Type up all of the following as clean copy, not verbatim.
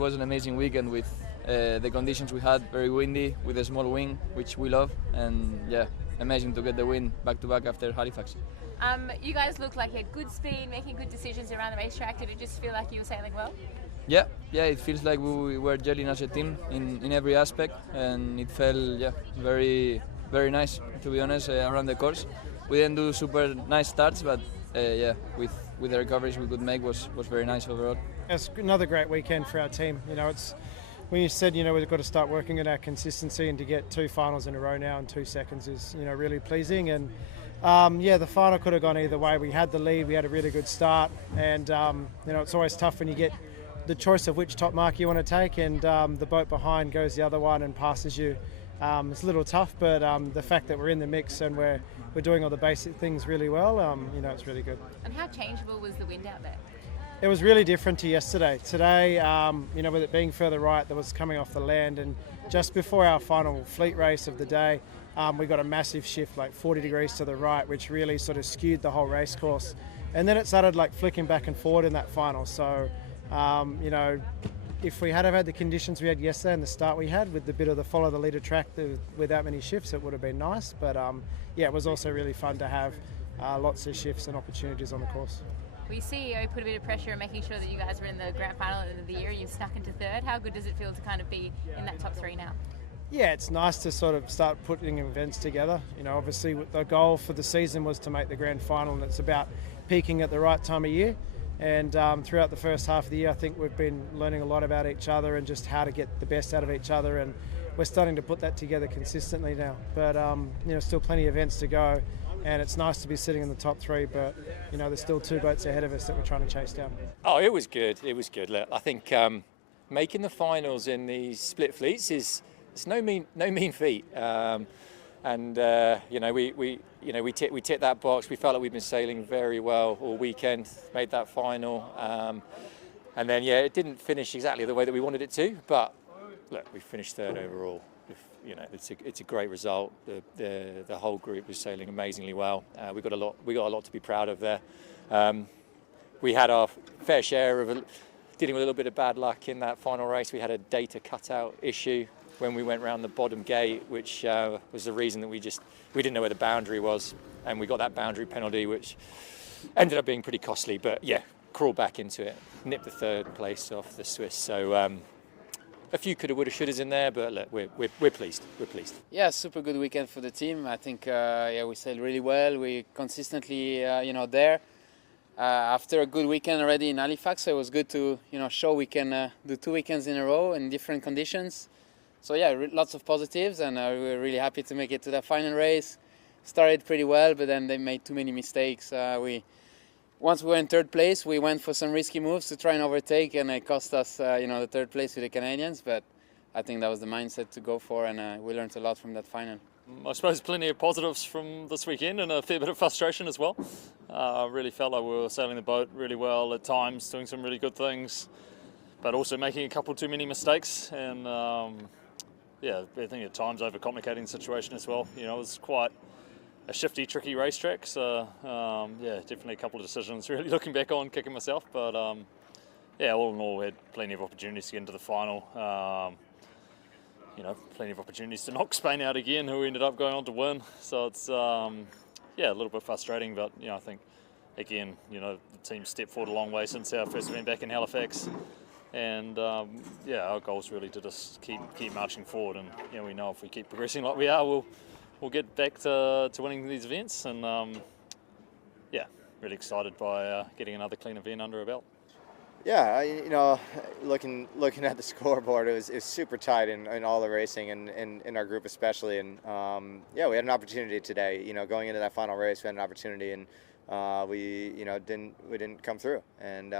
was an amazing weekend with the conditions we had, very windy, with a small wing, which we love, and yeah, amazing to get the win back-to-back after Halifax. You guys look like you had good speed, making good decisions around the racetrack. Did it just feel like you were sailing well? Yeah, it feels like we were gelling as a team in every aspect, and it felt very, very nice, to be honest, around the course. We didn't do super nice starts, but with the recoveries we could make was very nice overall. It's another great weekend for our team. It's when you said we've got to start working on our consistency, and to get 2 finals in a row now in 2 seconds is really pleasing. And the final could have gone either way. We had the lead, we had a really good start, and it's always tough when you get the choice of which top mark you want to take, and the boat behind goes the other one and passes you. It's a little tough, but the fact that we're in the mix and we're doing all the basic things really well, it's really good. And how changeable was the wind out there? It was really different to yesterday. Today, with it being further right, that was coming off the land, and just before our final fleet race of the day, we got a massive shift, like 40 degrees to the right, which really sort of skewed the whole race course. And then it started like flicking back and forward in that final. So, if we had have had the conditions we had yesterday and the start we had with the bit of the follow the leader track without many shifts, it would have been nice. But it was also really fun to have lots of shifts and opportunities on the course. We see CEO put a bit of pressure on making sure that you guys were in the grand final at the end of the year. You snuck into 3rd. How good does it feel to kind of be in that top 3 now? Yeah, it's nice to sort of start putting events together. Obviously the goal for the season was to make the grand final, and it's about peaking at the right time of year. And throughout the first half of the year, I think we've been learning a lot about each other and just how to get the best out of each other. And we're starting to put that together consistently now. But, still plenty of events to go. And it's nice to be sitting in the top 3, but, there's still 2 boats ahead of us that we're trying to chase down. Oh, it was good. Look, I think making the finals in these split fleets it's no mean feat. We ticked that box. We felt like we've been sailing very well all weekend, made that final. And then, it didn't finish exactly the way that we wanted it to, but look, we finished 3rd overall. It's a great result. The whole group was sailing amazingly well. We got a lot to be proud of there. We had our fair share of dealing with a little bit of bad luck in that final race. We had a data cutout issue when we went round the bottom gate, which was the reason that we didn't know where the boundary was, and we got that boundary penalty, which ended up being pretty costly. But crawled back into it, nipped the 3rd place off the Swiss. So a few coulda, woulda, shouldas in there, but look, we're pleased. We're pleased. Yeah, super good weekend for the team. I think we sailed really well. We consistently there. After a good weekend already in Halifax, so it was good to show we can do 2 weekends in a row in different conditions. So lots of positives, and we're really happy to make it to the final race. Started pretty well, but then they made too many mistakes. Once we were in 3rd place, we went for some risky moves to try and overtake, and it cost us the 3rd place with the Canadians. But I think that was the mindset to go for, and we learned a lot from that final. I suppose plenty of positives from this weekend, and a fair bit of frustration as well. Really felt like we were sailing the boat really well at times, doing some really good things, but also making a couple too many mistakes, and I think at times overcomplicating the situation as well. It was quite a shifty, tricky racetrack, so definitely a couple of decisions really looking back on, kicking myself, but all in all, we had plenty of opportunities to get into the final. Plenty of opportunities to knock Spain out again, who ended up going on to win. So it's a little bit frustrating, but I think again, the team stepped forward a long way since our first event back in Halifax, and our goal is really to just keep marching forward, and we know if we keep progressing like we are, we'll get back to winning these events, and really excited by getting another clean event under our belt. Yeah, looking at the scoreboard, it was super tight in all the racing, and in our group especially. And we had an opportunity today. Going into that final race, we had an opportunity, and we didn't come through. And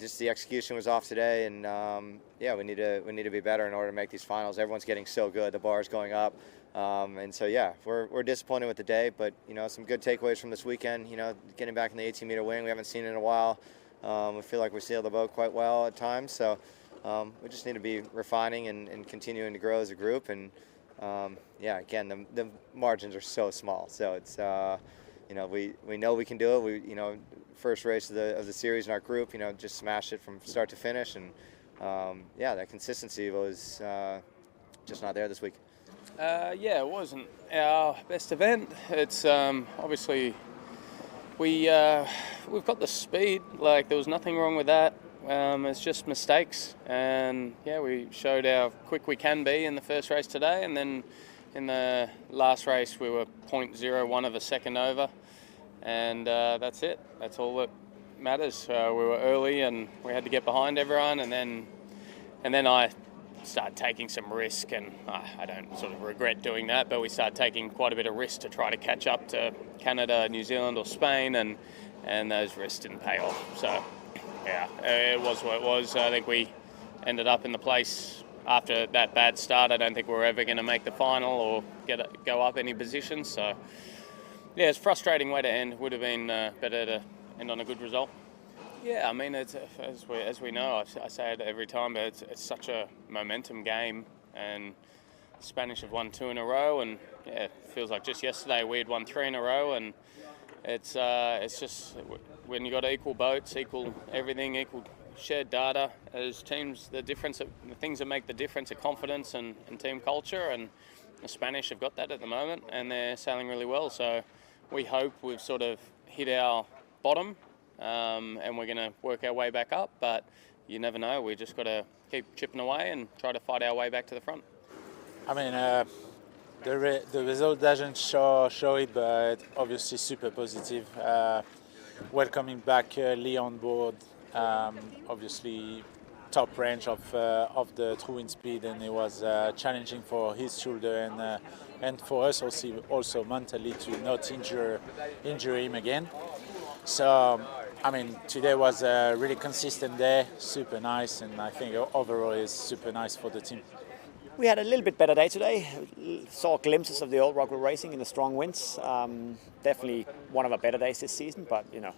just the execution was off today, and we need to be better in order to make these finals. Everyone's getting so good, the bar's going up, and so we're disappointed with the day, but some good takeaways from this weekend. Getting back in the 18-meter wing, we haven't seen it in a while. We feel like we sailed the boat quite well at times, so we just need to be refining and continuing to grow as a group. And again, the margins are so small, so it's we know we can do it. We first race of the series in our group, just smashed it from start to finish, and yeah, that consistency was just not there this week. Yeah, it wasn't our best event. It's obviously we've got the speed. Like, there was nothing wrong with that. It's just mistakes, and yeah, we showed how quick we can be in the first race today, and then in the last race we were 0.01 of a second over, and that's it. That's all that matters. We were early and we had to get behind everyone, and then I started taking some risk, and I don't sort of regret doing that, but we started taking quite a bit of risk to try to catch up to Canada, New Zealand or Spain, and those risks didn't pay off. So yeah, it was what it was. I think we ended up in the place after that bad start. I don't think we're ever going to make the final or go up any positions. So yeah, it's a frustrating way to end. Would have been better to end on a good result. Yeah, I mean, it's, as we know, I say it every time, but it's such a momentum game, and Spanish have won 2 in a row, and yeah, it feels like just yesterday we had won 3 in a row, and it's just when you got equal boats, equal everything, equal shared data as teams, the things that make the difference are confidence and team culture, and the Spanish have got that at the moment, and they're sailing really well. So we hope we've sort of hit our bottom. And we're going to work our way back up, but you never know. We just got to keep chipping away and try to fight our way back to the front. I mean, the result doesn't show it, but obviously super positive. Welcoming back Lee on board, obviously top range of the true wind speed, and it was challenging for his shoulder and for us also mentally to not injure him again. So, I mean, today was a really consistent day, super nice, and I think overall is super nice for the team. We had a little bit better day today. Saw glimpses of the old Rockwell racing in the strong winds. Definitely one of our better days this season, but you know,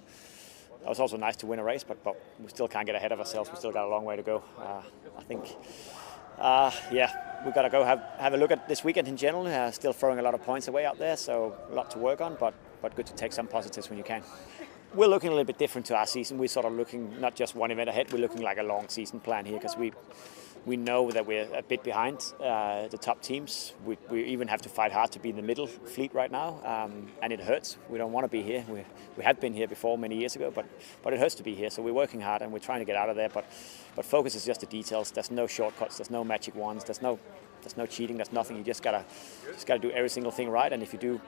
it was also nice to win a race, but we still can't get ahead of ourselves. We still got a long way to go. I think, yeah, we've got to go have a look at this weekend in general. Still throwing a lot of points away out there, so a lot to work on, but good to take some positives when you can. We're looking a little bit different to our season. We're sort of looking not just one event ahead, we're looking like a long season plan here, because we know that we're a bit behind the top teams. We even have to fight hard to be in the middle fleet right now, and it hurts. We don't want to be here. We had been here before many years ago, but it hurts to be here. So we're working hard and we're trying to get out of there. But focus is just the details. There's no shortcuts. There's no magic wands. There's no cheating. There's nothing. You just gotta do every single thing right. And if you do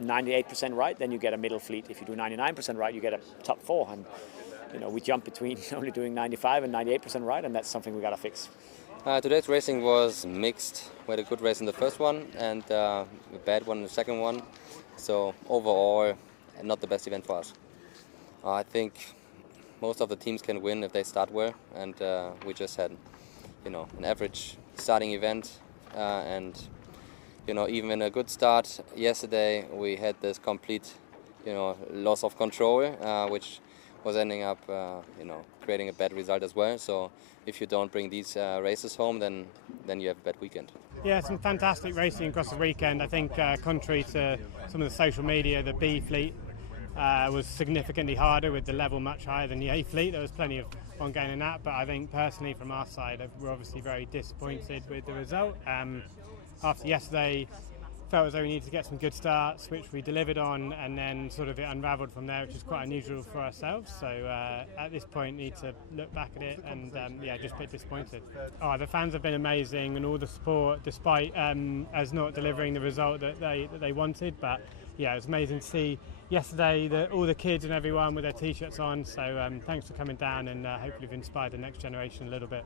98% right, then you get a middle fleet. If you do 99% right, you get a top 4. And you know, we jump between only doing 95 and 98% right, and that's something we got to fix. Today's racing was mixed. We had a good race in the first one and a bad one in the second one. So overall, not the best event for us. I think most of the teams can win if they start well, and we just had, you know, an average starting event, and you know, even in a good start yesterday, we had this complete, you know, loss of control, which was ending up, you know, creating a bad result as well. So if you don't bring these races home, then you have a bad weekend. Yeah, some fantastic racing across the weekend. I think contrary to some of the social media, the B fleet was significantly harder, with the level much higher than the A fleet. There was plenty of ongoing in that, but I think personally from our side, we're obviously very disappointed with the result. After yesterday, felt as though we needed to get some good starts, which we delivered on, and then sort of it unravelled from there, which is quite unusual for ourselves. So at this point, need to look back at it, and yeah, just a bit disappointed. The fans have been amazing, and all the support, despite us not delivering the result that they wanted. But yeah, it was amazing to see yesterday all the kids and everyone with their T-shirts on. So thanks for coming down, and hopefully we've inspired the next generation a little bit.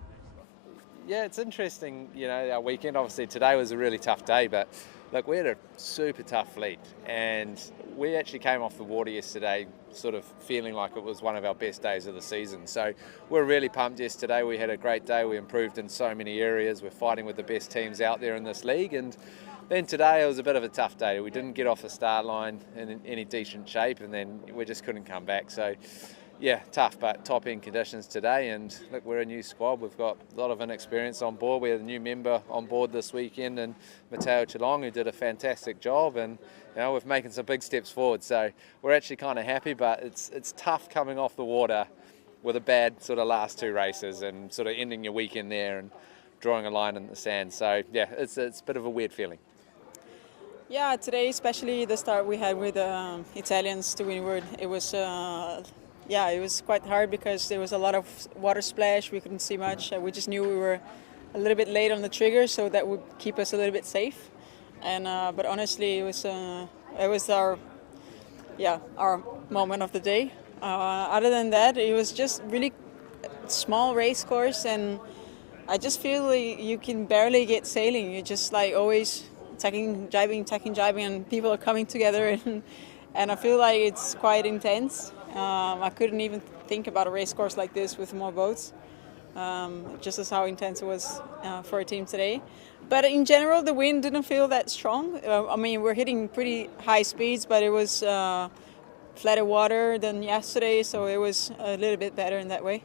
Yeah, it's interesting, you know, our weekend. Obviously today was a really tough day, but look, we had a super tough fleet, and we actually came off the water yesterday sort of feeling like it was one of our best days of the season. So we're really pumped yesterday. We had a great day. We improved in so many areas. We're fighting with the best teams out there in this league, and then today it was a bit of a tough day. We didn't get off the start line in any decent shape, and then we just couldn't come back. So yeah, tough, but top end conditions today. And look, we're a new squad. We've got a lot of inexperience on board. We had a new member on board this weekend, and Matteo Chalong, who did a fantastic job, and you know, we're making some big steps forward. So we're actually kind of happy, but it's tough coming off the water with a bad sort of last 2 races and sort of ending your weekend there and drawing a line in the sand. So yeah, it's a bit of a weird feeling. Yeah, today, especially the start we had with Italians to windward, it was it was quite hard because there was a lot of water splash. We couldn't see much. We just knew we were a little bit late on the trigger, so that would keep us a little bit safe. And but honestly, it was our moment of the day. Other than that, it was just really small race course, and I just feel like you can barely get sailing. You're just like always tacking, jibing, and people are coming together, and I feel like it's quite intense. I couldn't even think about a race course like this with more boats, just as how intense it was for a team today. But in general, the wind didn't feel that strong. I mean, we're hitting pretty high speeds, but it was flatter water than yesterday, so it was a little bit better in that way.